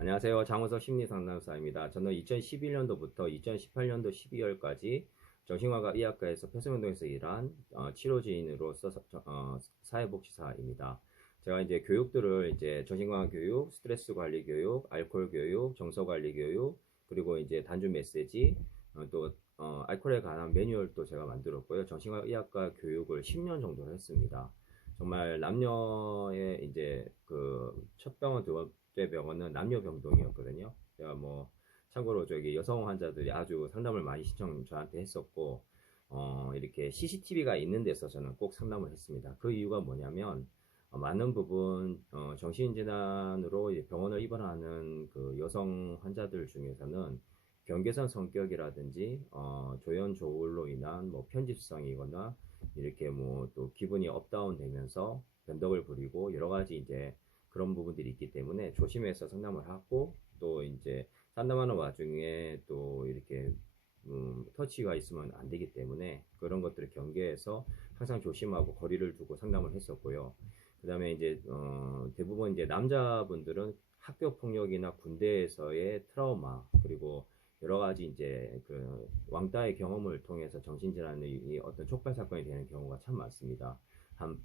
안녕하세요. 장우석 심리상담사입니다. 저는 2011년도부터 2018년도 12월까지 정신과가 의학과에서 폐쇄운동에서 일한 치료지인으로서 사회복지사입니다. 제가 이제 교육들을 이제 정신건강 교육, 스트레스 관리 교육, 알코올 교육, 정서 관리 교육, 그리고 이제 단주 메시지, 알코올에 관한 매뉴얼도 제가 만들었고요. 정신과 의학과 교육을 10년 정도 했습니다. 정말 남녀의 이제 그 첫 병원, 두 번째 병원은 남녀 병동이었거든요. 제가 뭐 참고로 저기 여성 환자들이 아주 상담을 많이 신청 저한테 했었고, 이렇게 CCTV가 있는 데서 저는 꼭 상담을 했습니다. 그 이유가 뭐냐면, 많은 부분, 정신질환으로 병원을 입원하는 그 여성 환자들 중에서는 경계선 성격이라든지, 조연 조울로 인한 뭐 편집성이거나, 이렇게 뭐 또 기분이 업다운 되면서 변덕을 부리고 여러 가지 이제 그런 부분들이 있기 때문에 조심해서 상담을 하고, 또 이제 상담하는 와중에 또 이렇게 터치가 있으면 안 되기 때문에 그런 것들을 경계해서 항상 조심하고 거리를 두고 상담을 했었고요. 그 다음에 이제 대부분 이제 남자분들은 학교 폭력이나 군대에서의 트라우마, 그리고 여러 가지 이제 그 왕따의 경험을 통해서 정신질환의 어떤 촉발 사건이 되는 경우가 참 많습니다. 한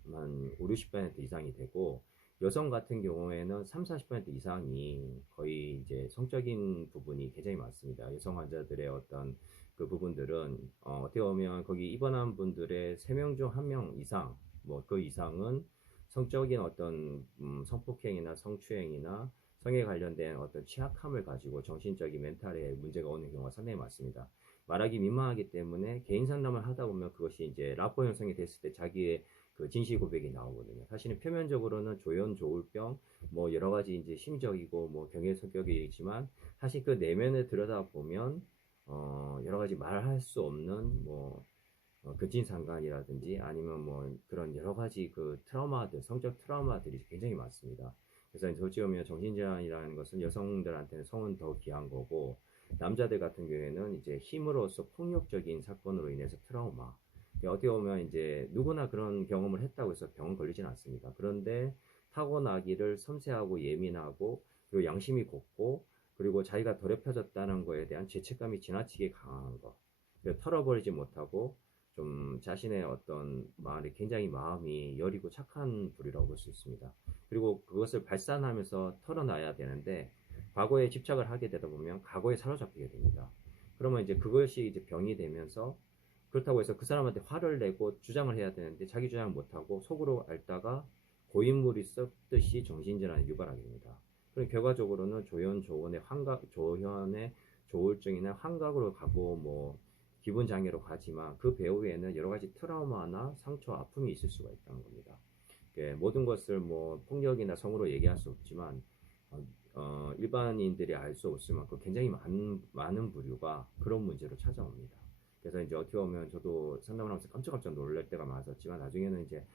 5, 60% 이상이 되고, 여성 같은 경우에는 3, 40% 이상이 거의 이제 성적인 부분이 굉장히 많습니다. 여성 환자들의 어떤 그 부분들은 어떻게 보면 거기 입원한 분들의 3명 중 1명 이상, 뭐 그 이상은 성적인 어떤 성폭행이나 성추행이나 성에 관련된 어떤 취약함을 가지고 정신적인 멘탈에 문제가 오는 경우가 상당히 많습니다. 말하기 민망하기 때문에 개인 상담을 하다 보면 그것이 이제 라포 형성이 됐을 때 자기의 그 진실 고백이 나오거든요. 사실은 표면적으로는 조현, 조울병, 뭐 여러 가지 이제 심적이고 뭐 경계 성격이지만, 사실 그 내면을 들여다보면 여러 가지 말할 수 없는 뭐 근친상간이라든지 아니면 뭐 그런 여러 가지 그 트라우마들, 성적 트라우마들이 굉장히 많습니다. 그래서 솔직히 보면 정신질환이라는 것은 여성들한테는 성은 더 귀한 거고, 남자들 같은 경우에는 이제 힘으로써 폭력적인 사건으로 인해서 트라우마. 어떻게 보면 이제 누구나 그런 경험을 했다고 해서 병은 걸리진 않습니다. 그런데 타고나기를 섬세하고 예민하고, 그리고 양심이 곱고, 그리고 자기가 더럽혀졌다는 거에 대한 죄책감이 지나치게 강한 거. 털어버리지 못하고 좀 자신의 어떤 말이 굉장히 마음이 여리고 착한 부류라고 볼 수 있습니다. 그리고 그것을 발산하면서 털어놔야 되는데 과거에 집착을 하게 되다 보면 과거에 사로잡히게 됩니다. 그러면 이제 그것이 이제 병이 되면서, 그렇다고 해서 그 사람한테 화를 내고 주장을 해야 되는데 자기 주장 못하고 속으로 앓다가 고인물이 썩듯이 정신질환을 유발하게 됩니다. 그럼 결과적으로는 조현의 환각, 조현의 조울증이나 환각으로 가고 뭐 기분 장애로 가지만, 그 배후에는 여러 가지 트라우마나 상처, 아픔이 있을 수가 있다는 겁니다. 모든 것을 뭐 폭력이나 성으로 얘기할 수 없지만 일반인들이 알 수 없을 만큼 굉장히 많은 부류가 그런 문제로 찾아옵니다. 그래서 이제 어떻게 보면 저도 상담을 하면서 깜짝깜짝 놀랄 때가 많았지만, 나중에는 이제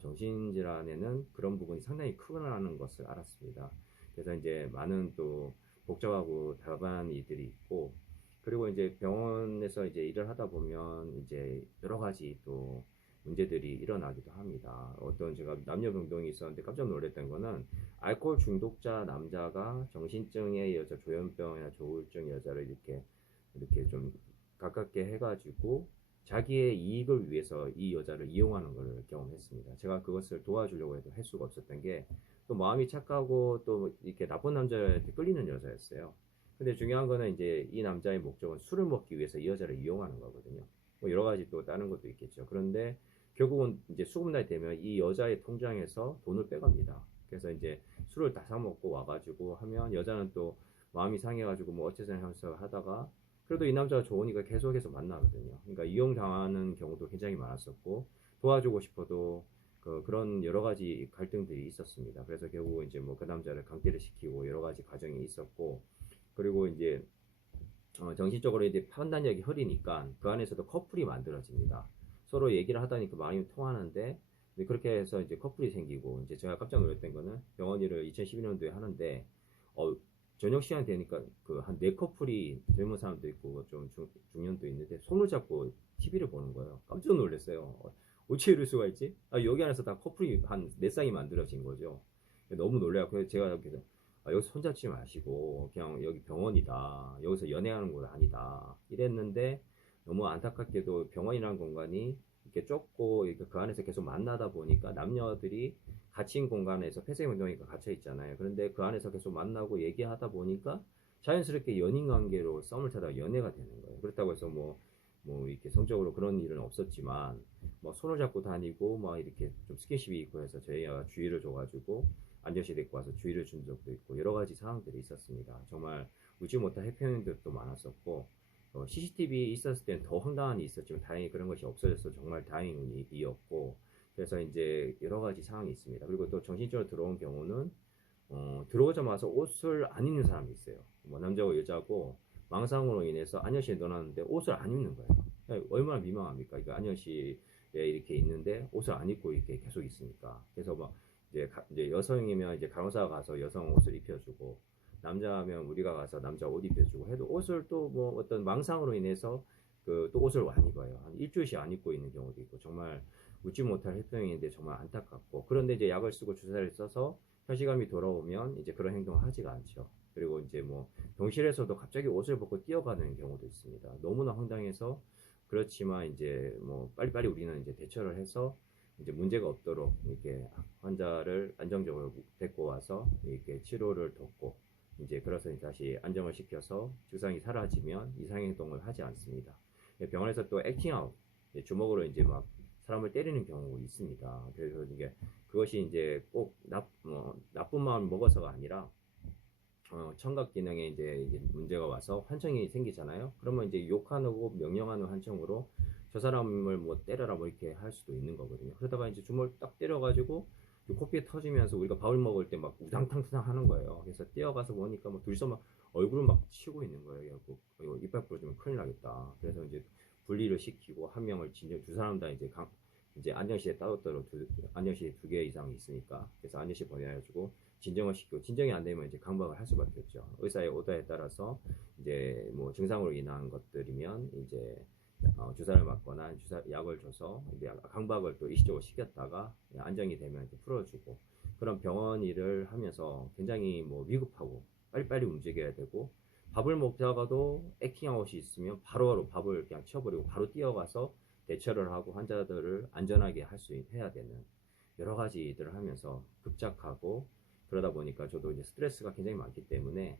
정신질환에는 그런 부분이 상당히 크구나라는 것을 알았습니다. 그래서 이제 많은 또 복잡하고 다양한 일들이 있고, 그리고 이제 병원에서 이제 일을 하다 보면 이제 여러 가지 또 문제들이 일어나기도 합니다. 어떤 제가 남녀 병동이 있었는데 깜짝 놀랐던 거는, 알코올 중독자 남자가 정신증의 여자, 조현병이나 조울증 여자를 이렇게 좀 가깝게 해가지고 자기의 이익을 위해서 이 여자를 이용하는 걸 경험했습니다. 제가 그것을 도와주려고 해도 할 수가 없었던 게, 또 마음이 착하고 또 이렇게 나쁜 남자한테 끌리는 여자였어요. 근데 중요한 거는 이제 이 남자의 목적은 술을 먹기 위해서 이 여자를 이용하는 거거든요. 뭐 여러 가지 또 다른 것도 있겠죠. 그런데 결국은 이제 수급날 되면 이 여자의 통장에서 돈을 빼갑니다. 그래서 이제 술을 다 사먹고 와가지고 하면 여자는 또 마음이 상해가지고 뭐 어째서냐 하면서 하다가, 그래도 이 남자가 좋으니까 계속해서 만나거든요. 그러니까 이용당하는 경우도 굉장히 많았었고, 도와주고 싶어도 그런 여러 가지 갈등들이 있었습니다. 그래서 결국 이제 뭐 그 남자를 강제를 시키고 여러 가지 과정이 있었고, 그리고 이제 정신적으로 이제 판단력이 흐리니까 그 안에서도 커플이 만들어집니다. 서로 얘기를 하다니 그 마음이 통하는데, 그렇게 해서 이제 커플이 생기고, 이제 제가 깜짝 놀랐던 거는 병원 일을 2012년도에 하는데 저녁 시간 되니까 그 한 네 커플이, 젊은 사람도 있고 좀 중년도 있는데 손을 잡고 TV를 보는 거예요. 깜짝 놀랐어요. 어떻게 이럴 수가 있지? 여기 안에서 다 커플이 한 네 쌍이 만들어진 거죠. 너무 놀래요. 그래서 제가 여기서 여기서 손잡지 마시고 그냥 여기 병원이다. 여기서 연애하는 곳 아니다. 이랬는데 너무 안타깝게도 병원이라는 공간이 이렇게 좁고 이렇게 그 안에서 계속 만나다 보니까 남녀들이 갇힌 공간에서 폐쇄운동이니까 갇혀 있잖아요. 그런데 그 안에서 계속 만나고 얘기하다 보니까 자연스럽게 연인 관계로 썸을 타다가 연애가 되는 거예요. 그렇다고 해서 뭐 이렇게 성적으로 그런 일은 없었지만 뭐 손을 잡고 다니고 막 이렇게 좀 스킨십이 있고 해서 저희가 주의를 줘가지고 안전시 데리고 와서 주의를 준 적도 있고 여러 가지 상황들이 있었습니다. 정말 웃지 못할 해피엔딩도 많았었고 CCTV 있었을 때는 더 황당한 일이 있었지만 다행히 그런 것이 없어져서 정말 다행이었고 그래서 이제 여러 가지 상황이 있습니다. 그리고 또 정신적으로 들어온 경우는 들어오자마자 옷을 안 입는 사람이 있어요. 뭐 남자고 여자고 망상으로 인해서 안녕시에 넣어놨는데 옷을 안 입는 거예요. 얼마나 민망합니까? 이거 안녕시에 이렇게 있는데 옷을 안 입고 이렇게 계속 있으니까. 그래서 막 이제 여성이면 이제 간호사가 가서 여성 옷을 입혀주고 남자면 우리가 가서 남자 옷 입혀주고 해도 옷을 또 뭐 어떤 망상으로 인해서 그 또 옷을 안 입어요. 한 일주일씩 안 입고 있는 경우도 있고 정말 웃지 못할 해병인데 정말 안타깝고 그런데 이제 약을 쓰고 주사를 써서 현시감이 돌아오면 이제 그런 행동을 하지가 않죠. 그리고 이제 뭐 병실에서도 갑자기 옷을 벗고 뛰어가는 경우도 있습니다. 너무나 황당해서 그렇지만 이제 뭐 빨리빨리 우리는 이제 대처를 해서 이제 문제가 없도록 이렇게 환자를 안정적으로 데리고 와서 이렇게 치료를 돕고 이제 그래서 다시 안정을 시켜서 증상이 사라지면 이상 행동을 하지 않습니다. 병원에서 또 액팅아웃 주먹으로 이제 막 사람을 때리는 경우가 있습니다. 그래서 이게 그것이 이제 꼭 나쁜 마음 먹어서가 아니라 청각 기능에 이제 문제가 와서 환청이 생기잖아요. 그러면 이제 욕하고 명령하는 환청으로 저 사람을 뭐 때려라 뭐 이렇게 할 수도 있는 거거든요. 그러다가 이제 주먹을 딱 때려가지고 코피에 터지면서 우리가 밥을 먹을 때 막 우당탕탕 하는 거예요. 그래서 뛰어가서 보니까 뭐 둘이서 막 얼굴을 막 치고 있는 거예요. 이거 이빨 부러지면 큰일 나겠다. 그래서 이제 분리를 시키고 한 명을 진정 두 사람 다 이제 안녕시에 따로따로 안녕시 두 개 이상 있으니까 그래서 안녕시 보내가지고 진정을 시키고 진정이 안 되면 이제 강박을 할 수밖에 없죠. 의사의 오더에 따라서 이제 뭐 증상으로 인한 것들이면 이제 주사를 맞거나 약을 줘서 이제 강박을 또 일시적으로 시켰다가 안정이 되면 이제 풀어주고 그런 병원 일을 하면서 굉장히 뭐 위급하고 빨리빨리 움직여야 되고 밥을 먹다가도 액팅아웃이 있으면 바로 밥을 그냥 치워버리고 바로 뛰어가서 대처를 하고 환자들을 안전하게 할 수 해야 되는 여러 가지 일들을 하면서 급작하고 그러다 보니까 저도 이제 스트레스가 굉장히 많기 때문에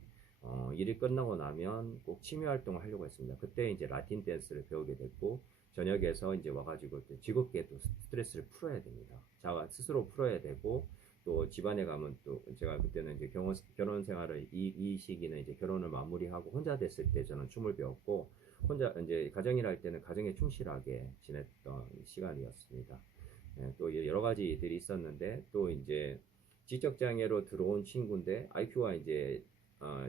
일이 끝나고 나면 꼭 취미 활동을 하려고 했습니다. 그때 이제 라틴 댄스를 배우게 됐고 저녁에서 이제 와가지고 즐겁게 또 스트레스를 풀어야 됩니다. 자가 스스로 풀어야 되고 또 집안에 가면 또 제가 그때는 이제 결혼 생활을 이 시기는 이제 결혼을 마무리하고 혼자 됐을 때 저는 춤을 배웠고 혼자 이제 가정일 할 때는 가정에 충실하게 지냈던 시간이었습니다. 또 여러 가지 일들이 있었는데 또 이제 지적장애로 들어온 친구인데 IQ가 이제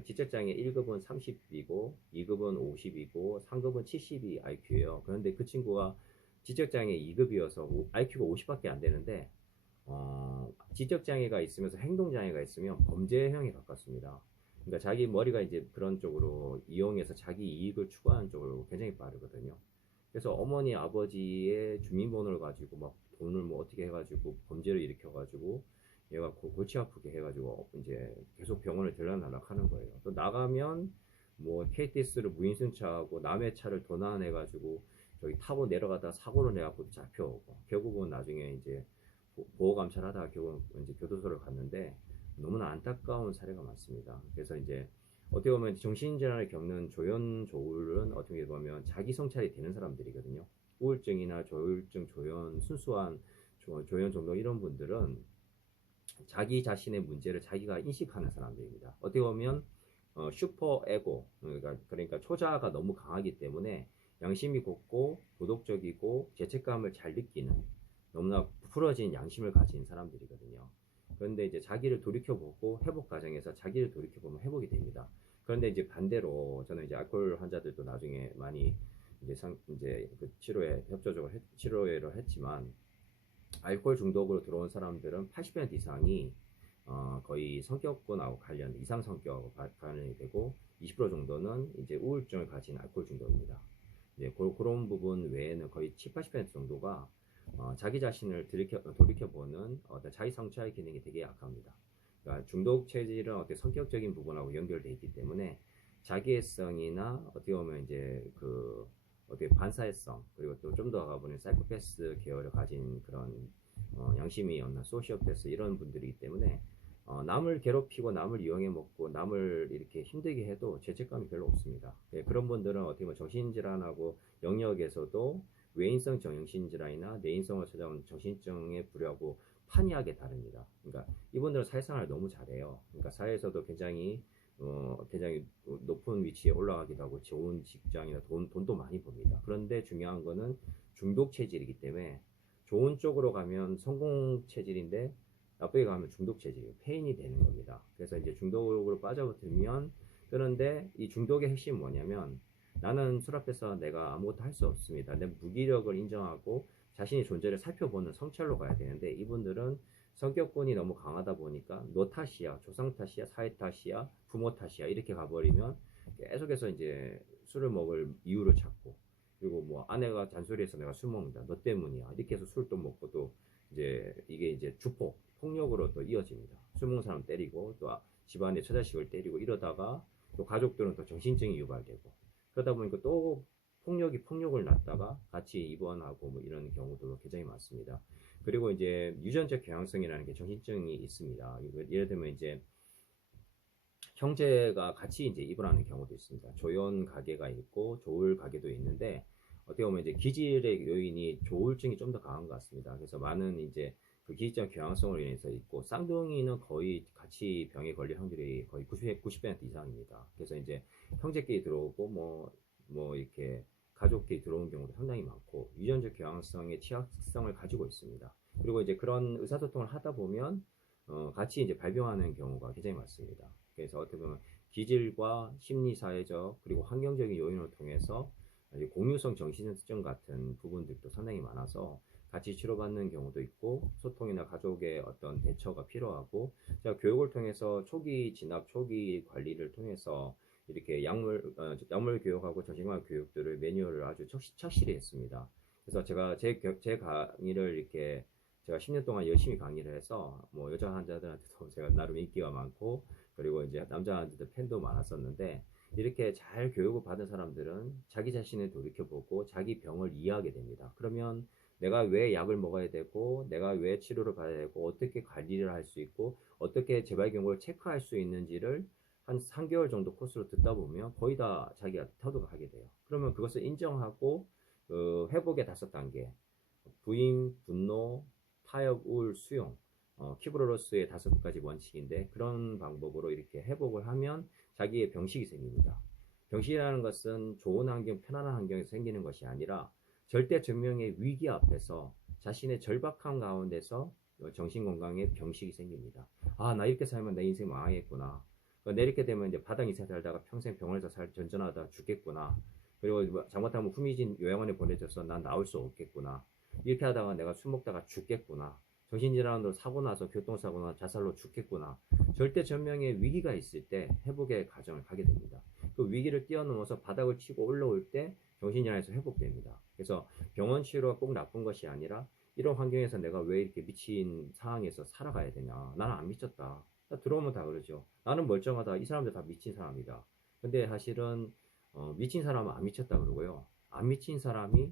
지적장애 1급은 30이고 2급은 50이고 3급은 70이 IQ예요. 그런데 그 친구가 지적장애 2급이어서 IQ가 50밖에 안 되는데 지적장애가 있으면서 행동장애가 있으면 범죄형에 가깝습니다. 그러니까 자기 머리가 이제 그런 쪽으로 이용해서 자기 이익을 추구하는 쪽으로 굉장히 빠르거든요. 그래서 어머니 아버지의 주민번호를 가지고 막 돈을 뭐 어떻게 해가지고 범죄를 일으켜가지고 얘가 골치 아프게 해가지고 이제 계속 병원을 들락날락 하는 거예요. 또 나가면 뭐 KTX를 무인승차하고 남의 차를 도난해가지고 저기 타고 내려가다 사고를 내갖고 잡혀오고 결국은 나중에 이제 보호 감찰하다가 결국은 이제 교도소를 갔는데 너무나 안타까운 사례가 많습니다. 그래서 이제 어떻게 보면 정신질환을 겪는 조울은 어떻게 보면 자기 성찰이 되는 사람들이거든요. 우울증이나 조울증, 순수한 조현 정도 이런 분들은 자기 자신의 문제를 자기가 인식하는 사람들입니다. 어떻게 보면 슈퍼 에고 그러니까 초자가 너무 강하기 때문에 양심이 곱고 도덕적이고 죄책감을 잘 느끼는 너무나 부풀어진 양심을 가진 사람들이거든요. 그런데 이제 자기를 돌이켜보고 회복 과정에서 자기를 돌이켜보면 회복이 됩니다. 그런데 이제 반대로 저는 이제 알코올 환자들도 나중에 많이 이제 그 치료에 협조적으로 치료를 했지만 알코올 중독으로 들어온 사람들은 80% 이상이 거의 성격권하고 이상 성격하고 관련이 되고 20% 정도는 이제 우울증을 가진 알코올 중독입니다. 이제 그런 부분 외에는 거의 70~80% 정도가 자기 자신을 돌이켜보는 자기 성찰 기능이 되게 약합니다. 그러니까 중독 체질은 어떻게 성격적인 부분하고 연결돼 있기 때문에 자기애성이나 어떻게 보면 이제 그 어떻게 반사회성 그리고 또 좀 더 가보면 사이코패스 계열을 가진 그런 양심이 없는 소시오패스 이런 분들이기 때문에 남을 괴롭히고 남을 이용해 먹고 남을 이렇게 힘들게 해도 죄책감이 별로 없습니다. 예, 그런 분들은 어떻게 보면 정신질환하고 영역에서도 외인성 정신질환이나 내인성을 찾아온 정신증에 불과하고 판이하게 다릅니다. 그러니까 이분들은 사회생활을 너무 잘해요. 그러니까 사회에서도 굉장히 높은 위치에 올라가기도 하고 좋은 직장이나 돈도 많이 법니다. 그런데 중요한 거는 중독 체질이기 때문에 좋은 쪽으로 가면 성공 체질인데 나쁘게 가면 중독 체질이에요. 페인이 되는 겁니다. 그래서 이제 중독으로 빠져들면 그런데 이 중독의 핵심은 뭐냐면 나는 술 앞에서 내가 아무것도 할 수 없습니다. 내 무기력을 인정하고 자신의 존재를 살펴보는 성찰로 가야 되는데 이분들은 성격권이 너무 강하다 보니까 너 탓이야, 조상 탓이야, 사회 탓이야, 부모 탓이야 이렇게 가버리면 계속해서 이제 술을 먹을 이유를 찾고 그리고 뭐 아내가 잔소리해서 내가 술 먹는다, 너 때문이야 이렇게 해서 술 또 먹고 또 이제 이게 이제 주폭, 폭력으로 또 이어집니다. 술 먹는 사람 때리고 또 집안의 처자식을 때리고 이러다가 또 가족들은 또 정신증이 유발되고 그러다 보니까 또 폭력이 폭력을 낳다가 같이 입원하고 뭐 이런 경우도 굉장히 많습니다. 그리고 이제 유전적 경향성이라는 게 정신증이 있습니다. 예를 들면 이제 형제가 같이 이제 입원하는 경우도 있습니다. 조현 가계가 있고 조울 가계도 있는데 어떻게 보면 이제 기질의 요인이 조울증이 좀 더 강한 것 같습니다. 그래서 많은 이제 그 기질적 경향성으로 인해서 있고 쌍둥이는 거의 같이 병에 걸릴 확률이 거의 90% 이상입니다. 그래서 이제 형제끼리 들어오고 뭐 이렇게 가족끼리 들어온 경우도 상당히 많고 유전적 경향성의 취약성을 가지고 있습니다. 그리고 이제 그런 의사소통을 하다 보면 같이 이제 발병하는 경우가 굉장히 많습니다. 그래서 어떻게 보면 기질과 심리 사회적 그리고 환경적인 요인을 통해서 공유성 정신증 같은 부분들도 상당히 많아서 같이 치료받는 경우도 있고 소통이나 가족의 어떤 대처가 필요하고 제가 교육을 통해서 초기 진압, 초기 관리를 통해서 이렇게 약물 교육하고 정신과학 교육들을 매뉴얼을 아주 착실히 했습니다. 그래서 제가 제 강의를 이렇게 제가 10년 동안 열심히 강의를 해서 뭐 여자 환자들한테도 제가 나름 인기가 많고 그리고 이제 남자 환자들 팬도 많았었는데 이렇게 잘 교육을 받은 사람들은 자기 자신을 돌이켜보고 자기 병을 이해하게 됩니다. 그러면 내가 왜 약을 먹어야 되고 내가 왜 치료를 받아야 되고 어떻게 관리를 할 수 있고 어떻게 재발 경로를 체크할 수 있는지를 한 3개월 정도 코스로 듣다 보면 거의 다 자기가 터득을 하게 돼요. 그러면 그것을 인정하고 회복의 5단계 부임, 분노, 타협, 우울, 수용 키브로로스의 5가지 원칙인데 그런 방법으로 이렇게 회복을 하면 자기의 병식이 생깁니다. 병식이라는 것은 좋은 환경, 편안한 환경에서 생기는 것이 아니라 절대 증명의 위기 앞에서 자신의 절박함 가운데서 정신건강의 병식이 생깁니다. 아, 나 이렇게 살면 내 인생 망하겠구나. 그러니까 이렇게 되면 이제 바닥 인생 살다가 평생 병원에서 전전하다 죽겠구나. 그리고 잘못하면 후미진 요양원에 보내져서 난 나올 수 없겠구나. 이렇게 하다가 내가 술 먹다가 죽겠구나. 정신질환으로 사고 나서 교통사고나 자살로 죽겠구나. 절대 전명의 위기가 있을 때 회복의 과정을 가게 됩니다. 그 위기를 뛰어넘어서 바닥을 치고 올라올 때 정신질환에서 회복됩니다. 그래서 병원 치료가 꼭 나쁜 것이 아니라 이런 환경에서 내가 왜 이렇게 미친 상황에서 살아가야 되냐. 나는 안 미쳤다. 들어오면 다 그러죠. 나는 멀쩡하다. 이 사람들 다 미친 사람이다. 근데 사실은 미친 사람은 안 미쳤다 그러고요. 안 미친 사람이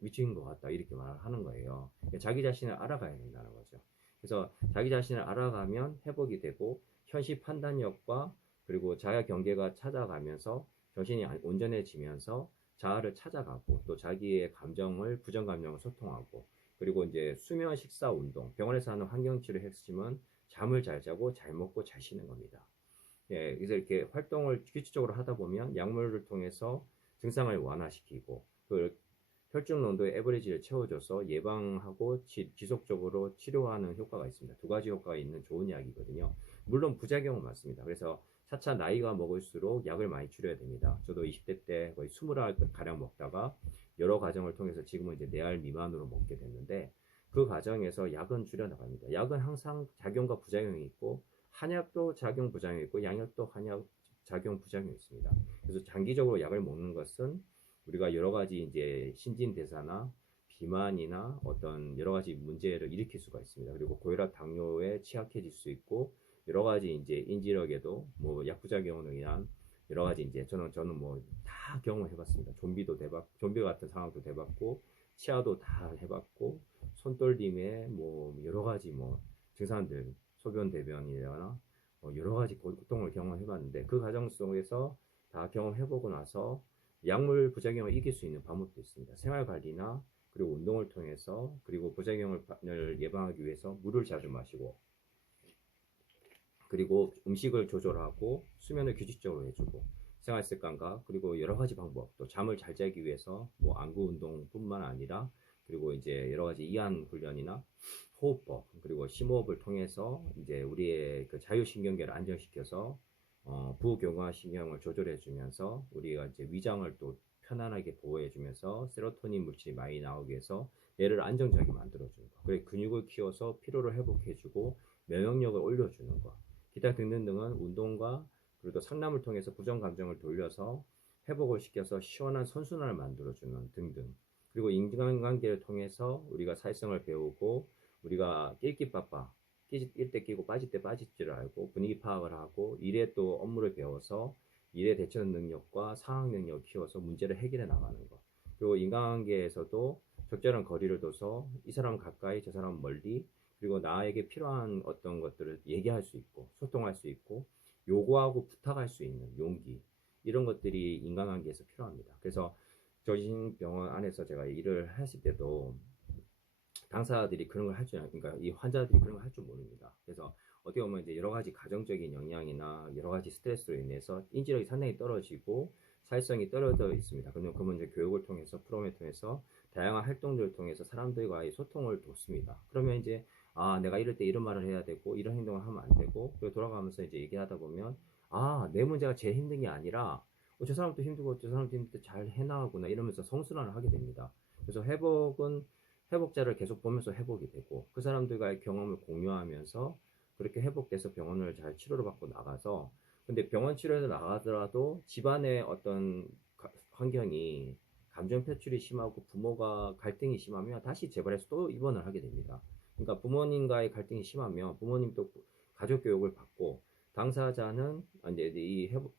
미친 것 같다 이렇게 말하는 거예요. 자기 자신을 알아가야 된다는 거죠. 그래서 자기 자신을 알아가면 회복이 되고 현실 판단력과 그리고 자아 경계가 찾아가면서 정신이 온전해지면서 자아를 찾아가고 또 자기의 감정을 부정 감정을 소통하고 그리고 이제 수면 식사 운동 병원에서 하는 환경치료 핵심은 잠을 잘 자고 잘 먹고 잘 쉬는 겁니다. 예, 그래서 이렇게 활동을 규칙적으로 하다 보면 약물을 통해서 증상을 완화시키고 그 혈중 농도의 에버리지를 채워줘서 예방하고 지속적으로 치료하는 효과가 있습니다. 2가지 효과가 있는 좋은 약이거든요. 물론 부작용은 많습니다. 그래서 차차 나이가 먹을수록 약을 많이 줄여야 됩니다. 저도 20대 때 거의 20알 가량 먹다가 여러 과정을 통해서 지금은 이제 4알 미만으로 먹게 됐는데 그 과정에서 약은 줄여나갑니다. 약은 항상 작용과 부작용이 있고 한약도 작용 부작용이 있고 양약도 한약 작용 부작용이 있습니다. 그래서 장기적으로 약을 먹는 것은 우리가 여러 가지 이제 신진대사나 비만이나 어떤 여러 가지 문제를 일으킬 수가 있습니다. 그리고 고혈압, 당뇨에 취약해질 수 있고 여러 가지 이제 인지력에도 뭐 약부작용으로 인한 여러 가지 이제 저는 뭐 다 경험을 해봤습니다. 좀비 같은 상황도 해봤고, 치아도 다 해봤고, 손떨림에 뭐 여러 가지 뭐 증상들, 소변 대변이나 뭐 여러 가지 고통을 경험해봤는데, 그 과정 속에서 다 경험해보고 나서 약물 부작용을 이길 수 있는 방법도 있습니다. 생활 관리나 그리고 운동을 통해서, 그리고 부작용을 예방하기 위해서 물을 자주 마시고, 그리고 음식을 조절하고 수면을 규칙적으로 해주고, 생활 습관과 그리고 여러 가지 방법, 또 잠을 잘 자기 위해서 뭐 안구 운동뿐만 아니라, 그리고 이제 여러 가지 이완 훈련이나 호흡법, 그리고 심호흡을 통해서 이제 우리의 그 자율신경계를 안정시켜서 부경화 신경을 조절해주면서 우리가 이제 위장을 또 편안하게 보호해주면서 세로토닌 물질이 많이 나오기 위해서 뇌를 안정적이게 만들어주는 거. 그리고 근육을 키워서 피로를 회복해주고 면역력을 올려주는 거. 기타 등등등은 운동과 그리고 또 상담을 통해서 부정 감정을 돌려서 회복을 시켜서 시원한 선순환을 만들어주는 등등. 그리고 인간관계를 통해서 우리가 사회성을 배우고, 우리가 낄끼빠빠, 낄 때 끼고 빠질 때 빠질 줄 알고 분위기 파악을 하고, 일에 또 업무를 배워서 일에 대처하는 능력과 상황 능력을 키워서 문제를 해결해 나가는 것. 그리고 인간관계에서도 적절한 거리를 둬서 이 사람 가까이 저 사람 멀리, 그리고 나에게 필요한 어떤 것들을 얘기할 수 있고 소통할 수 있고 요구하고 부탁할 수 있는 용기, 이런 것들이 인간관계에서 필요합니다. 그래서 정신병원 안에서 제가 일을 했을 때도 당사자들이 그런 걸 할 줄, 그러니까 이 환자들이 그런 걸 할 줄 모릅니다. 그래서 어떻게 보면 이제 여러 가지 가정적인 영향이나 여러 가지 스트레스로 인해서 인지력이 상당히 떨어지고 사회성이 떨어져 있습니다. 그러면 이제 교육을 통해서 프로그램을 통해서 다양한 활동들을 통해서 사람들과의 소통을 돕습니다. 그러면 이제 내가 이럴 때 이런 말을 해야 되고 이런 행동을 하면 안 되고, 그리고 돌아가면서 이제 얘기하다 보면 내 문제가 제일 힘든 게 아니라 저 사람도 힘들고 저 사람도 힘들 때 잘 해나가구나 이러면서 성순환을 하게 됩니다. 그래서 회복자를 계속 보면서 회복이 되고, 그 사람들과의 경험을 공유하면서 그렇게 회복돼서 병원을 잘 치료를 받고 나가서, 근데 병원 치료에서 나가더라도 집안의 어떤 환경이 감정 표출이 심하고 부모가 갈등이 심하면 다시 재발해서 또 입원을 하게 됩니다. 그러니까 부모님과의 갈등이 심하면 부모님도 가족 교육을 받고, 당사자는 이제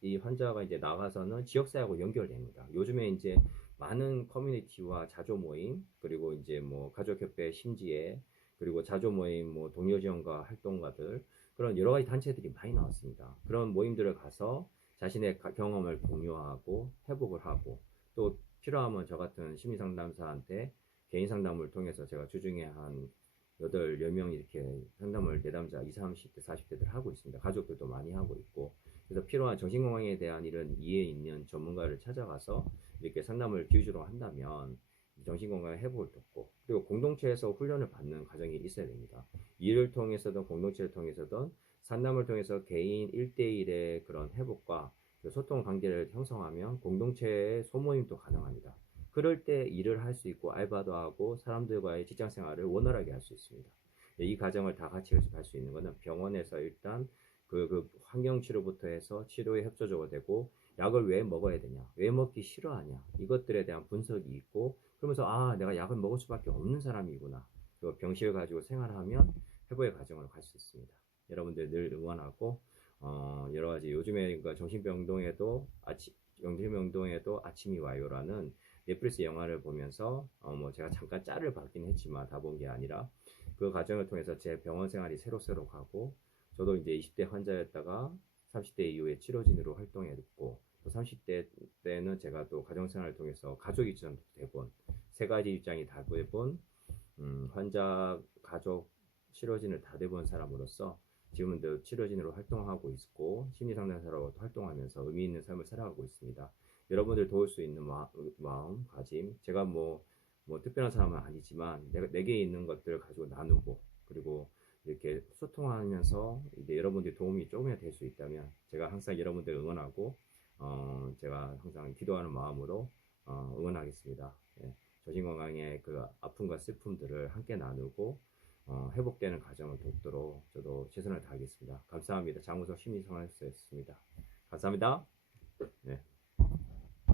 이 환자가 이제 나가서는 지역사회하고 연결됩니다. 요즘에 이제 많은 커뮤니티와 자조 모임, 그리고 이제 뭐 가족협회 심지에, 그리고 자조 모임, 뭐 동료 지원가 활동가들, 그런 여러 가지 단체들이 많이 나왔습니다. 그런 모임들을 가서 자신의 경험을 공유하고 회복을 하고, 또 필요하면 저 같은 심리 상담사한테 개인 상담을 통해서 제가 주중에 한 8, 10명 이렇게 상담을 내담자 20, 30대, 40대들 하고 있습니다. 가족들도 많이 하고 있고, 그래서 필요한 정신건강에 대한 이런 이해 있는 전문가를 찾아가서 이렇게 상담을 기주로 한다면 정신건강의 회복을 돕고, 그리고 공동체에서 훈련을 받는 과정이 있어야 됩니다. 일을 통해서든 공동체를 통해서든 상담을 통해서 개인 1대1의 그런 회복과 소통 관계를 형성하면 공동체의 소모임도 가능합니다. 그럴 때 일을 할 수 있고 알바도 하고 사람들과의 직장 생활을 원활하게 할 수 있습니다. 이 과정을 다 같이 할 수 있는 것은 병원에서 일단 그 환경 치료부터 해서 치료에 협조적으로 되고, 약을 왜 먹어야 되냐, 왜 먹기 싫어하냐, 이것들에 대한 분석이 있고, 그러면서 내가 약을 먹을 수밖에 없는 사람이구나, 그 병실을 가지고 생활하면 회복의 과정으로 갈 수 있습니다. 여러분들 늘 응원하고, 여러 가지 요즘에 그러니까 정신병동에도 아침이 와요라는 넷플릭스 영화를 보면서 뭐 제가 잠깐 짤을 봤긴 했지만 다 본 게 아니라, 그 과정을 통해서 제 병원 생활이 새록새록 가고, 저도 이제 20대 환자였다가 30대 이후에 치료진으로 활동했고, 또 30대 때는 제가 또 가정생활을 통해서 가족 입장도 돼본, 세 가지 입장이 다 돼본 환자, 가족, 치료진을 다 돼본 사람으로서 지금은 또 치료진으로 활동하고 있고 심리상담사로 활동하면서 의미 있는 삶을 살아가고 있습니다. 여러분들 도울 수 있는 마음가짐, 제가 뭐 특별한 사람은 아니지만 내게 있는 것들을 가지고 나누고, 그리고 이렇게 소통하면서 이제 여러분들이 도움이 조금이나 될 수 있다면 제가 항상 여러분들 응원하고 제가 항상 기도하는 마음으로 응원하겠습니다. 예, 정신건강의 그 아픔과 슬픔들을 함께 나누고 회복되는 과정을 돕도록 저도 최선을 다하겠습니다. 감사합니다. 장우석 심리상담사였습니다. 감사합니다. 네.